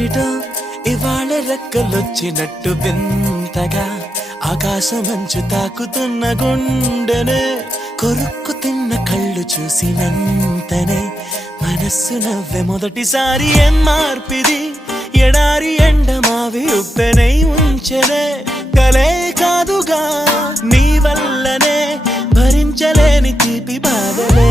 ఏమిటో ఇవాళ రెక్కలొచ్చినట్టు వింతగా ఆకాశమంచు తాకుతున్న గుండెనే కొరుక్కు తిన్న కళ్ళు చూసినంతనే మనస్సు నవ్వే మొదటిసారి ఏం మార్పిది ఎడారి ఎండమావి ఉప్పెనై ఉంచెనే కలే కాదుగా నీ వల్లనే భరించలేని తీపి బాధలే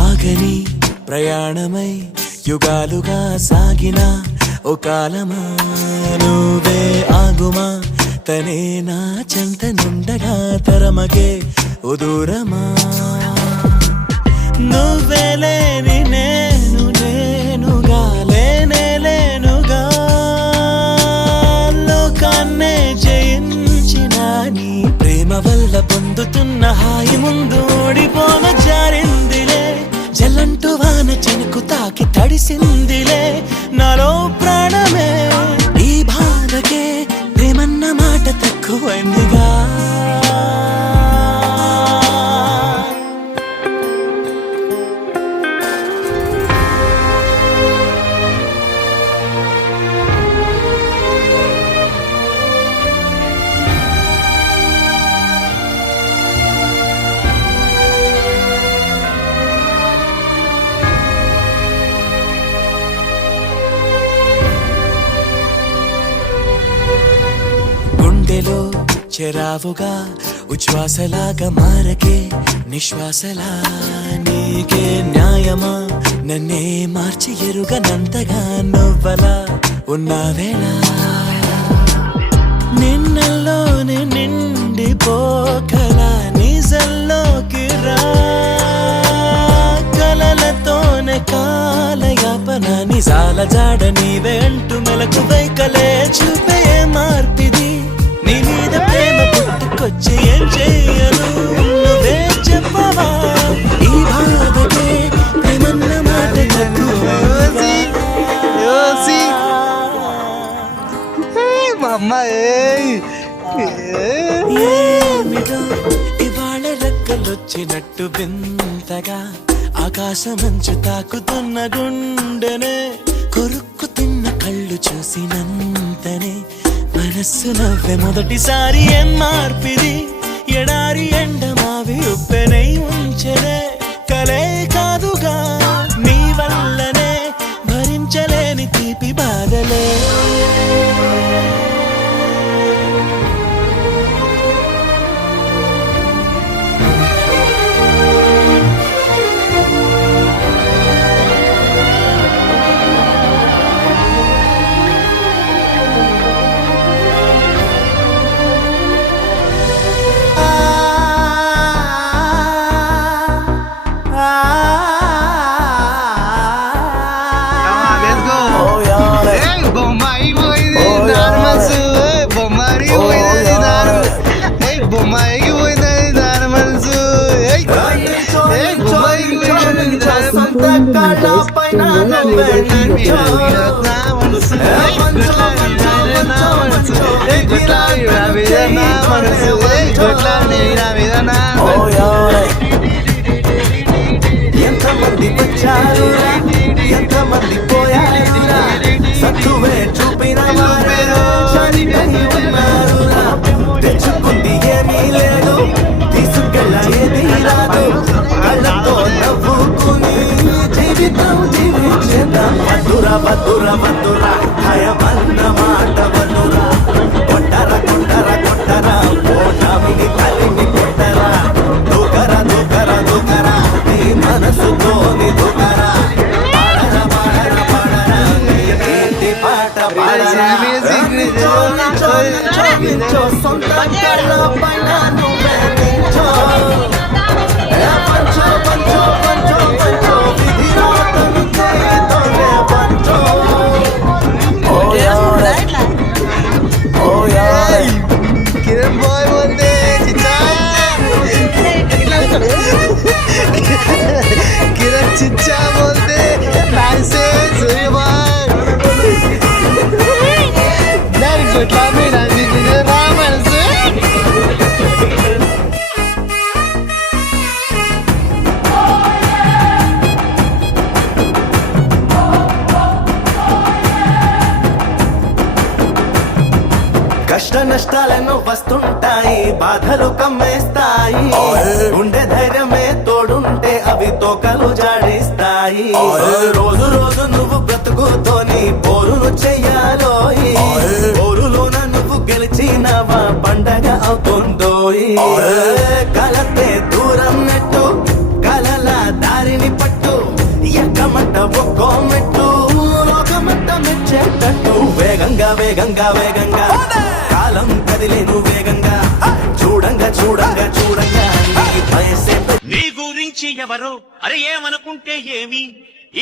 ఆగని ప్రయాణమై యుగాలుగా సాగిన ఓ కాలమా నువ్వే ఆగుమా తనే నా చెంత నుండగా తరమగే ఓ దూరమా నువ్వే లేని నేను నేనుగా లేనే లేనుగా లోకాన్నే జయించిన నీ ప్రేమ వల్ల పొందుతున్న హాయి ముందు ఓడిపోన జారిందిలే జల్లంటూ వాన చెనుకు తాకి తడిసిందిలే నాలో ప్రాణమే ఈ బాధకే ప్రేమన్న మాట తక్కువైందిగా గుండెలో చెరావుగా ఉచ్ఛ్వాసలాగా మారకే నిశ్వాసలా నీకే న్యాయమా నన్నే మార్చి ఎరుగనంతగా నువ్వలా ఉన్నావేళ నిన్నల్లోనే నిండిపోకలా నిజల్లోకి రా కలలతోనే కాలయాపన నిజాల జాడ నీవే అంటూ మెలకు వైకలే చూపే మార్పిది నీ మీద ప్రేమ పుట్టుకొచ్చి ఏం చెయ్యను నువ్వే చెప్పవా ఈ బాధకే ప్రేమన్న మాట ఏమిటో ఇవాళ రెక్కలొచ్చినట్టు వింతగా ఆకాశమంచు తాకుతున్న గుండెనే కొరుక్కు తిన్న కళ్ళు చూసినంతనే మనస్సు నవ్వే మొదటిసారి ఏం మార్పిది ఎడారి ఎండమావి ఉప్పెనై ఉంచెనే కలే కాదుగా నీ వల్లనే భరించలేని తీపి బాధలే ఎంతమంది వచ్చారురా ఎంతమంది పోయారురా సత్తువే చూపిన ఉన్నారురా తెచ్చుకుంది ఏమీ లేదు తీసుకెళ్ళేది రాదు కళ్ళతో నవ్వుకుని జీవితం జీవించేద్దాం వద్దురా వద్దురా వద్దురా భయమన్న మాట వద్దురా కొట్టరా కొట్టరా కొట్టరా ఓటమిని కలిమి కొట్టరా దూకరా దూకరా దూకరా నీ మనసుతోని దూకరా పాడరా పాడరా పాడరా ఏంటి పాట పాడరా నించో సొంత కళ్ళ పైన నువ్వే నించో పంచో పంచో పంచో పంచో విధి రాతను పంచో నష్టాలను వస్తుంటాయి, బాధలు కమ్మేస్తాయి. గుండె ధైర్యమే తోడుంటే అవి తోకలు జాడిస్తాయి. రోజు రోజు నువ్వు బ్రతుకుతోని బోరును చెయ్యాలో, బోరులోన నువ్వు గెలిచినవా పండగ అవుతుందో. కలతే దూరం నెట్టు, కలల దారిని పట్టు, ఎక్కమంట ఒక్కో మెట్టు, లోకమంట మెచ్చేటట్టు. వేగంగా వేగంగా వేగంగా కాలం కదిలేను వేగంగా, చూడంగా చూడంగా చూడంగా నీ వయసే నీ గురించి ఎవరో అరే ఏమనుకుంటే ఏమి,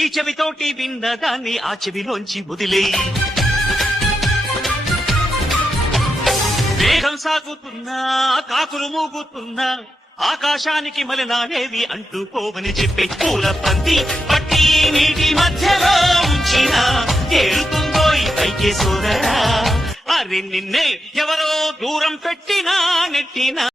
ఈ చెవితోటి విన్న దాన్ని ఆ చెవిలోంచి వదిలేయి. వేగం సాగుతున్నా కాకులు మూగుతున్నా, ఆకాశానికి మలినాలేవి అంటూ పోవని చెప్పే పూల పంది పట్టి నీటి మధ్యలో ఉంచిన తేలుతుందో పైకే సోదరా. అరే నిన్నే ఎవరో దూరం పెట్టినా నెట్టినా